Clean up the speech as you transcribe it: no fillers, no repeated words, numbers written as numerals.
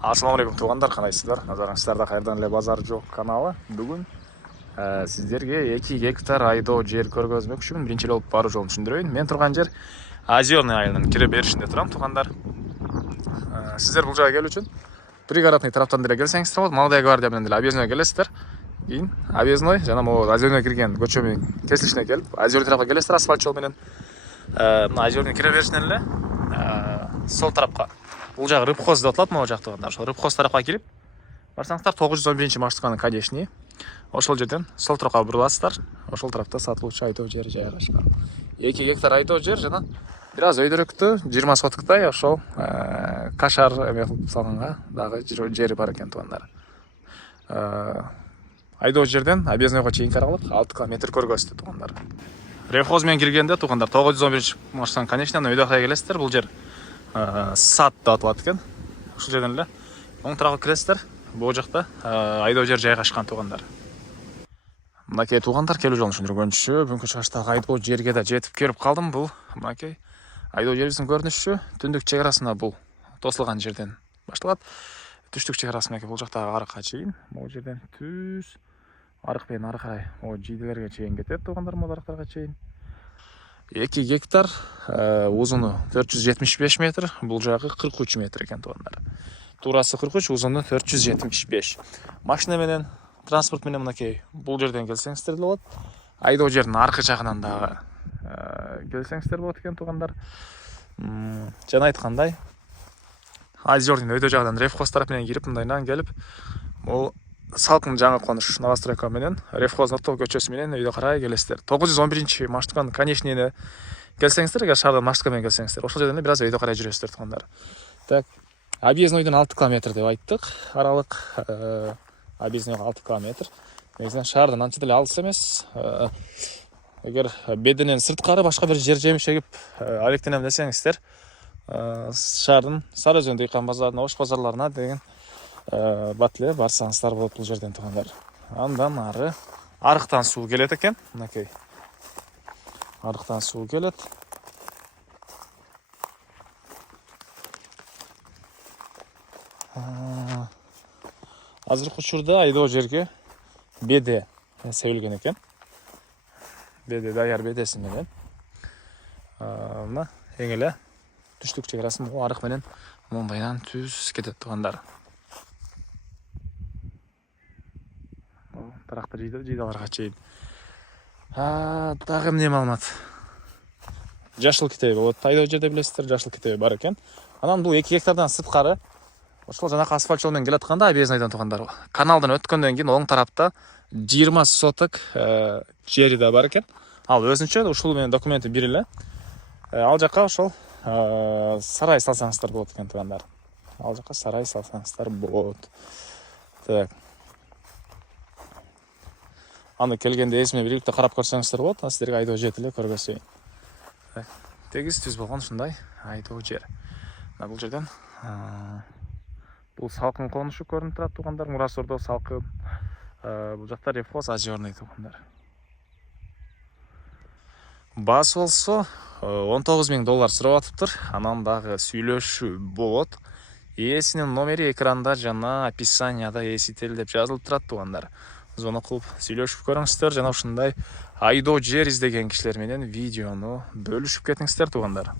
Assalamu алейкум туугандар, кандайсыздар? Назарыңыздарда кайрадан эле базар жок каналы. Бүгүн сиздерге 2 гектар айдоо жер көргөзмөкчүмүн. Биринчи эле болуп баруу жолун түшүндүрөйүн. Мен турган жер Озерный айылынын кире беришинде турам, туугандар. Сиздер бул жака келүү үчүн пригородный тараптан деле келсеңиздер болот. Молодая гвардия менен деле Объездной келесиздер. Кийин Объездной жана могу Озерный кирген көчө менен кесилишине келип, Озерный тарапка келесиздер асфальт жол менен. Мына Озерный кире беришинен эле сол тарапка. Бул жагы рыбхоз деп аталат, могу жак туугандар. Ошол рыбхоз тарапка кирип барсаңыздар 911-маштыканын кадешни. Ошол жерден сол тарапка буруласыздар. Ошол тарапта сатылуучу айдоо жер жайгашкан. 2 гектар айдоо жер жана бир аз өйдөрөктүү 20 сотыктай ошол кашар эме кылып салганга дагы жери бар экен туугандар. Айдоо жерден Объездныйга чейин аралык 6 км көргөздү туугандар. Ревхоз менен киргенде туугандар 911-маштыканын конечно өйдө келесиздер. Бул жер сад деп аталат экен. Ушул жерден эле оң тарапка киресиздер. Бул жакта айдоо жер жайгашкан туугандар. Мынакей туугандар келүү жолун түшүндүргөнчү, бүгүнкү чыгыштагы айдоо жерге да жетип келип калдым. Бул мынакей айдоо жерибиздин көрүнүшү түндүк чек арасына бул тосулган жерден башталат. Түштүк чек арасы мынакей бул жакта арыкка чейин. Бул жерден түз арык менен ары карай жийделерге чейин кетет туугандар, арыктарга чейин. 2 гектар, узуну 475 метр, бул жагы 43 метр экен туугандар. Туурасы 43, узуну 475. Машина менен, транспорт менен мынакей бул жерден келсеңиздер болот. Айдоо жердин аркы жагынан дагы келсеңиздер болот экен туугандар. Жана айткандай, Озерный өйдө жагынан Ревхоз тарап менен кирип, мындайдан келип, бул салкын жаңы конуш новостройка менен Ревхоз Оттол көчөсү менен өйдө карай келесиздер. 911-маштыканын конечныйне келсеңиздер, эгер шаардан маштыка менен келсеңиздер, ошол жерден бир аз өйдө карай жүрөсүздөр туугандар. Так, Объезднойдон 6 км деп айттык. Аралык Объезднойго 6 км. Негизинен шаардан анча деле алыс эмес. Эгер беденен сырткары башка бир жер жемиш эгип алектенем десеңиздер, шаардын Сары Өзөн дыйкан базарына, Ош базарларына деген батле барсаңыздар болот бул жерден туугандар. Андан ары арыктан суу келет экен, мынакей. Арыктан суу келет. Азыркы учурда айдоо жерге беде себилген экен. Беде даяр бедеси менен. Мына эң эле түштүк чек арасын арык менен мондайдан түз кетет туугандар. Тарактар жийдаларга чейин. Дагы эмне маалымат? Жашыл китеби болот. Айдоо жерде билесиздер, жашыл китеби бар экен. Анан бул 2 гектардан сырткары ошол жанакы асфальт жол менен келатканда Объезднойдон туугандар. Каналдан өткөндөн кийин оң тарапта 20 соток жери да бар экен. Ал өзүнчө ушул менен документи бир эле. Ал жака ошол сарай салсаңыздар болот экен туугандар. Ал жака сарай салсаңыздар болот. Так. Аны келгенде эсиме бийликте карап көрсөңүздөр болот. Сиздерге айдоо жерди эле көргөзөйүн. Тегиз түз болгон ушундай айдоо жер. Бул жерден бул салкын конушу көрүнүп турат туугандар. Мурасордо салкын. Бул жакта Ревхоз Озерный туугандар. Баасы болсо $19,000 сурап атыптыр. Анан дагы сүйлөшүү болот. Ээсинин номери экранда жана описанияда эсител деп жазылып турат туугандар. Звонок кылып сүйлөшүп көрүңүздөр жана ушундай айдоо жер издеген кишилер менен видеону бөлүшүп кетиңиздер туугандар.